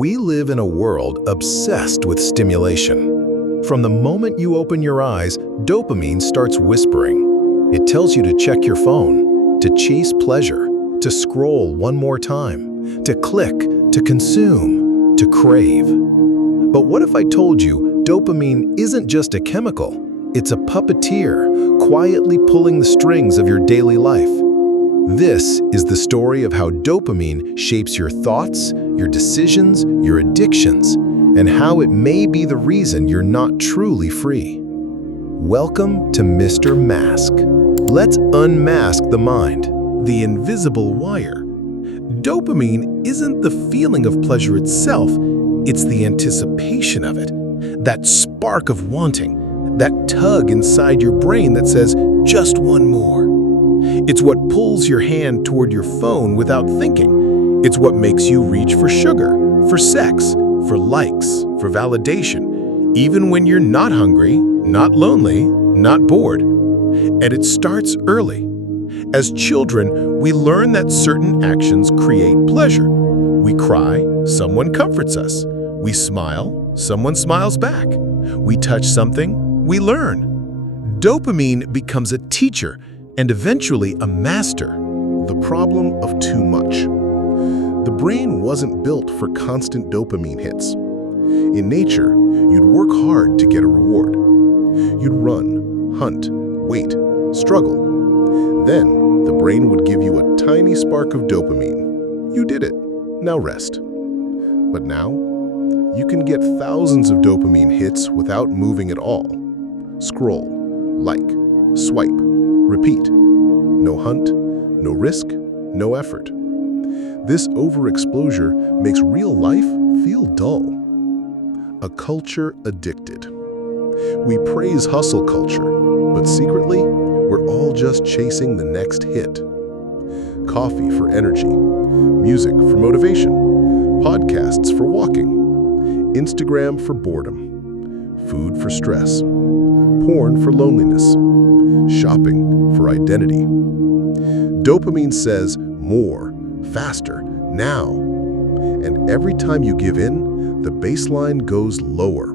We live in a world obsessed with stimulation. From the moment you open your eyes, dopamine starts whispering. It tells you to check your phone, to chase pleasure, to scroll one more time, to click, to consume, to crave. But what if I told you dopamine isn't just a chemical? It's a puppeteer, quietly pulling the strings of your daily life. This is the story of how dopamine shapes your thoughts, your decisions, your addictions, and how it may be the reason you're not truly free. Welcome to Mr. Mask. Let's unmask the mind. The invisible wire. Dopamine isn't the feeling of pleasure itself, it's the anticipation of it. That spark of wanting, that tug inside your brain that says, just one more. It's what pulls your hand toward your phone without thinking. It's what makes you reach for sugar, for sex, for likes, for validation, even when you're not hungry, not lonely, not bored. And it starts early. As children, we learn that certain actions create pleasure. We cry, someone comforts us. We smile, someone smiles back. We touch something, we learn. Dopamine becomes a teacher and eventually a master. The problem of too much. The brain wasn't built for constant dopamine hits. In nature, you'd work hard to get a reward. You'd run, hunt, wait, struggle. Then, the brain would give you a tiny spark of dopamine. You did it. Now rest. But now, you can get thousands of dopamine hits without moving at all. Scroll, like, swipe, repeat. No hunt, no risk, no effort. This overexposure makes real life feel dull. A culture addicted. We praise hustle culture, but secretly, we're all just chasing the next hit. Coffee for energy, music for motivation, podcasts for walking, Instagram for boredom, food for stress, porn for loneliness, shopping for identity. Dopamine says more, faster, now. And every time you give in, the baseline goes lower.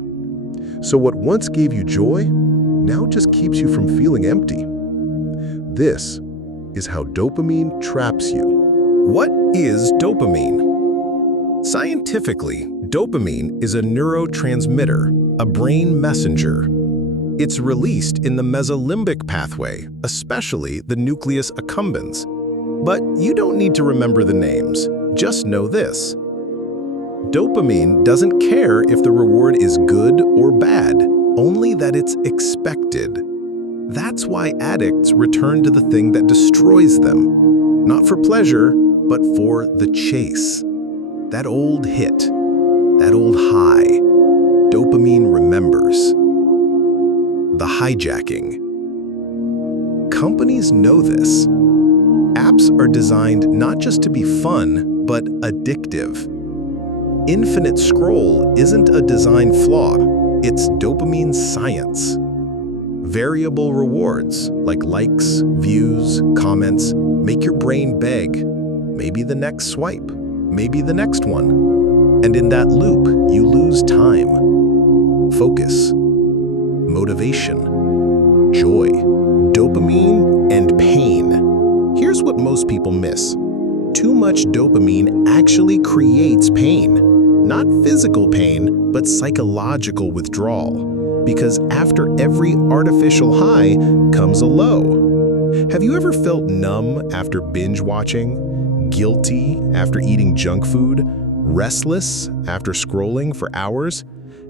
So what once gave you joy, now just keeps you from feeling empty. This is how dopamine traps you. What is dopamine? Scientifically, dopamine is a neurotransmitter, a brain messenger. It's released in the mesolimbic pathway, especially the nucleus accumbens. But you don't need to remember the names. Just know this. Dopamine doesn't care if the reward is good or bad, only that it's expected. That's why addicts return to the thing that destroys them. Not for pleasure, but for the chase. That old hit, that old high. Dopamine remembers. The hijacking. Companies know this. Apps are designed not just to be fun, but addictive. Infinite scroll isn't a design flaw, it's dopamine science. Variable rewards, like likes, views, comments, make your brain beg. Maybe the next swipe, maybe the next one. And in that loop, you lose time, focus, motivation, joy, dopamine, and pain. Here's what most people miss. Too much dopamine actually creates pain. Not physical pain, but psychological withdrawal. Because after every artificial high comes a low. Have you ever felt numb after binge watching? Guilty after eating junk food? Restless after scrolling for hours?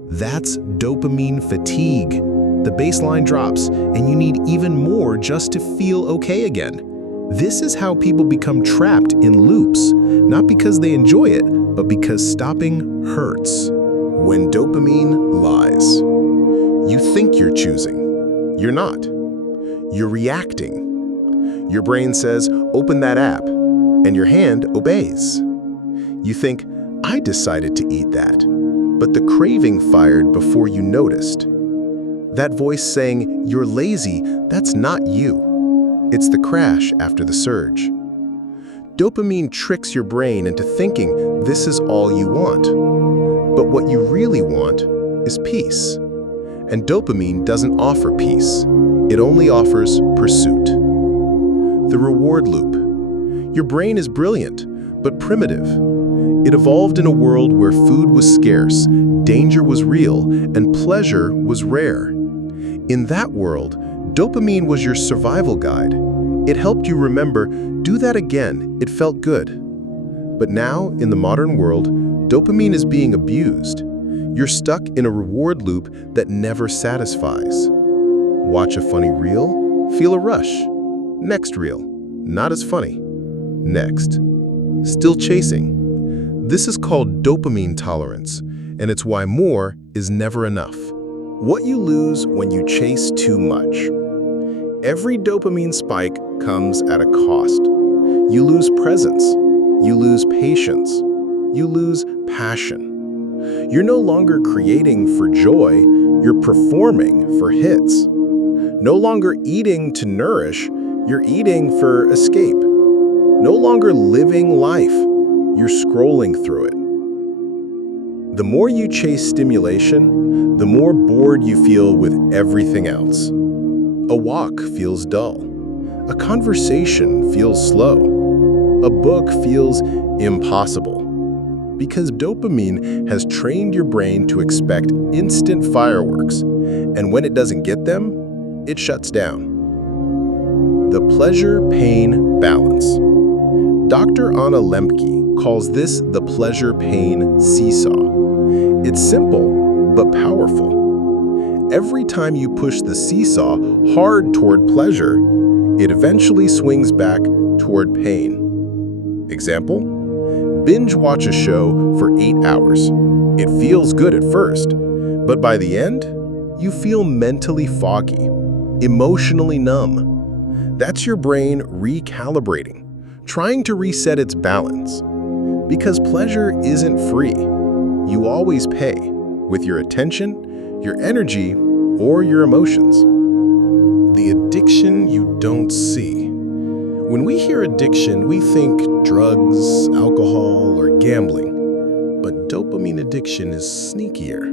That's dopamine fatigue. The baseline drops, and you need even more just to feel okay again. This is how people become trapped in loops, not because they enjoy it, but because stopping hurts. When dopamine lies, you think you're choosing. You're not. You're reacting. Your brain says, open that app, and your hand obeys. You think, I decided to eat that, but the craving fired before you noticed. That voice saying, you're lazy, that's not you. It's the crash after the surge. Dopamine tricks your brain into thinking this is all you want. But what you really want is peace. And dopamine doesn't offer peace. It only offers pursuit. The reward loop. Your brain is brilliant, but primitive. It evolved in a world where food was scarce, danger was real, and pleasure was rare. In that world, dopamine was your survival guide. It helped you remember, do that again, it felt good. But now, in the modern world, dopamine is being abused. You're stuck in a reward loop that never satisfies. Watch a funny reel, feel a rush. Next reel, not as funny. Next. Still chasing. This is called dopamine tolerance, and it's why more is never enough. What you lose when you chase too much. Every dopamine spike comes at a cost. You lose presence. You lose patience. You lose passion. You're no longer creating for joy, you're performing for hits. No longer eating to nourish, you're eating for escape. No longer living life, you're scrolling through it. The more you chase stimulation, the more bored you feel with everything else. A walk feels dull. A conversation feels slow. A book feels impossible. Because dopamine has trained your brain to expect instant fireworks, and when it doesn't get them, it shuts down. The pleasure-pain balance. Dr. Anna Lemke calls this the pleasure-pain seesaw. It's simple, but powerful. Every time you push the seesaw hard toward pleasure, it eventually swings back toward pain. Example? Binge watch a show for 8 hours. It feels good at first, but by the end, you feel mentally foggy, emotionally numb. That's your brain recalibrating, trying to reset its balance. Because pleasure isn't free. You always pay with your attention, your energy, or your emotions. The addiction you don't see. When we hear addiction, we think drugs, alcohol, or gambling. But dopamine addiction is sneakier.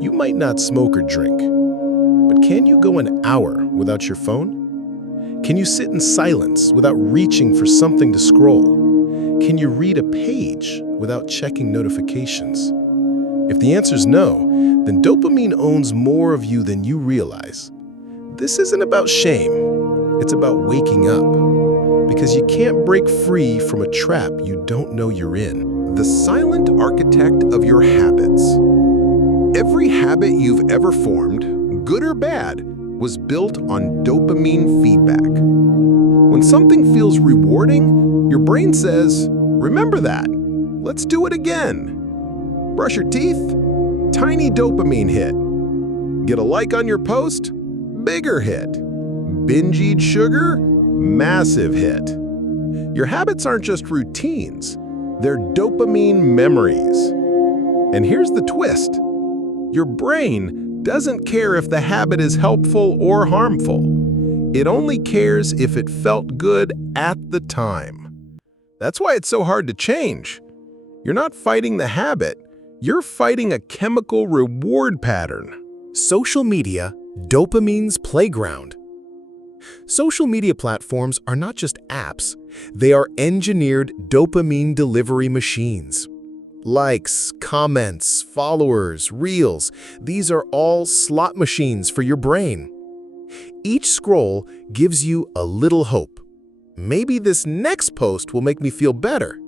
You might not smoke or drink, but can you go an hour without your phone? Can you sit in silence without reaching for something to scroll? Can you read a page without checking notifications? If the answer's no, then dopamine owns more of you than you realize. This isn't about shame. It's about waking up. Because you can't break free from a trap you don't know you're in. The silent architect of your habits. Every habit you've ever formed, good or bad, was built on dopamine feedback. When something feels rewarding, your brain says, remember that. Let's do it again. Brush your teeth? Tiny dopamine hit. Get a like on your post? Bigger hit. Binge eat sugar? Massive hit. Your habits aren't just routines. They're dopamine memories. And here's the twist. Your brain doesn't care if the habit is helpful or harmful. It only cares if it felt good at the time. That's why it's so hard to change. You're not fighting the habit. You're fighting a chemical reward pattern. Social media, dopamine's playground. Social media platforms are not just apps. They are engineered dopamine delivery machines. Likes, comments, followers, reels, these are all slot machines for your brain. Each scroll gives you a little hope. Maybe this next post will make me feel better.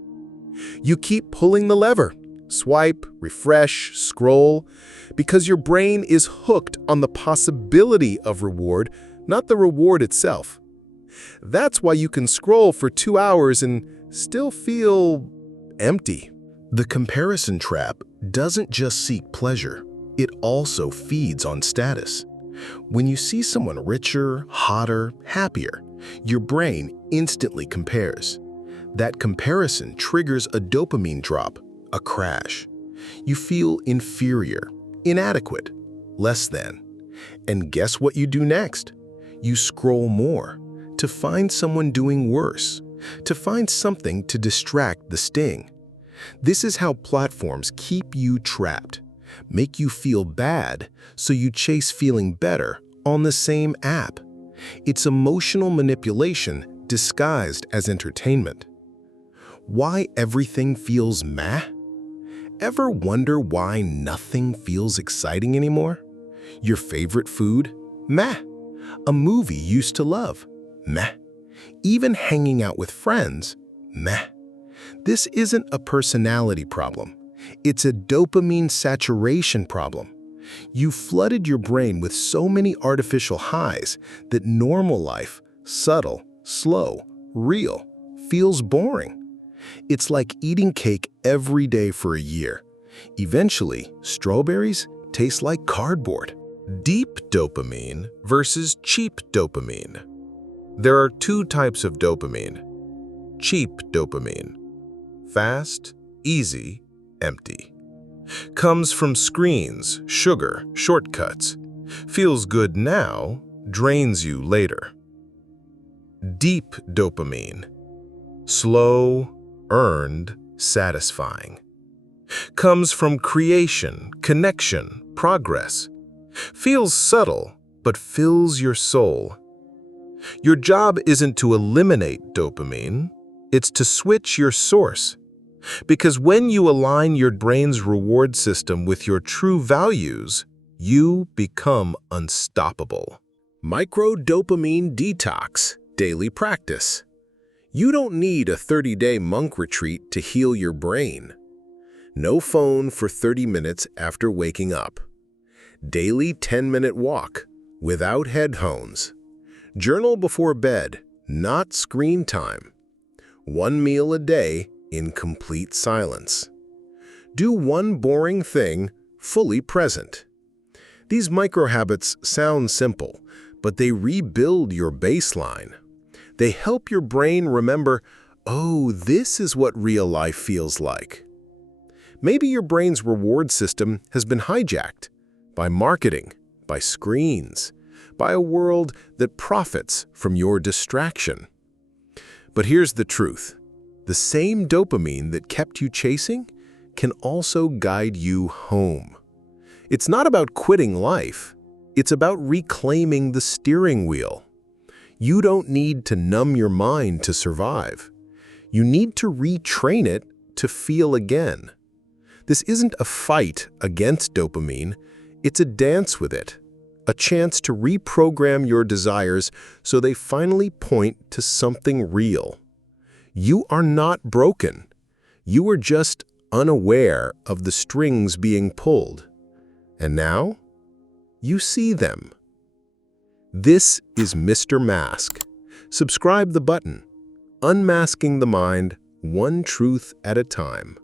You keep pulling the lever. Swipe, refresh, scroll, because your brain is hooked on the possibility of reward, not the reward itself. That's why you can scroll for 2 hours and still feel empty. The comparison trap doesn't just seek pleasure, it also feeds on status. When you see someone richer, hotter, happier, your brain instantly compares. That comparison triggers a dopamine drop, a crash. You feel inferior, inadequate, less than. And guess what you do next? You scroll more to find someone doing worse, to find something to distract the sting. This is how platforms keep you trapped, make you feel bad so you chase feeling better on the same app. It's emotional manipulation disguised as entertainment. Why everything feels meh? Ever wonder why nothing feels exciting anymore? Your favorite food? Meh. A movie you used to love? Meh. Even hanging out with friends? Meh. This isn't a personality problem. It's a dopamine saturation problem. You flooded your brain with so many artificial highs that normal life, subtle, slow, real, feels boring. It's like eating cake every day for a year. Eventually, strawberries taste like cardboard. Deep dopamine versus cheap dopamine. There are two types of dopamine. Cheap dopamine. Fast, easy, empty. Comes from screens, sugar, shortcuts. Feels good now, drains you later. Deep dopamine. Slow, earned, satisfying. Comes from creation, connection, progress. Feels subtle, but fills your soul. Your job isn't to eliminate dopamine, it's to switch your source. Because when you align your brain's reward system with your true values, you become unstoppable. Micro-dopamine detox, daily practice. You don't need a 30-day monk retreat to heal your brain. No phone for 30 minutes after waking up. Daily 10-minute walk, without headphones. Journal before bed, not screen time. 1 meal a day in complete silence. Do one boring thing fully present. These micro-habits sound simple, but they rebuild your baseline. They help your brain remember, oh, this is what real life feels like. Maybe your brain's reward system has been hijacked by marketing, by screens, by a world that profits from your distraction. But here's the truth. The same dopamine that kept you chasing can also guide you home. It's not about quitting life. It's about reclaiming the steering wheel. You don't need to numb your mind to survive. You need to retrain it to feel again. This isn't a fight against dopamine. It's a dance with it, a chance to reprogram your desires so they finally point to something real. You are not broken. You are just unaware of the strings being pulled. And now, you see them. This is Mr. Mask. Subscribe the button. Unmasking the mind, one truth at a time.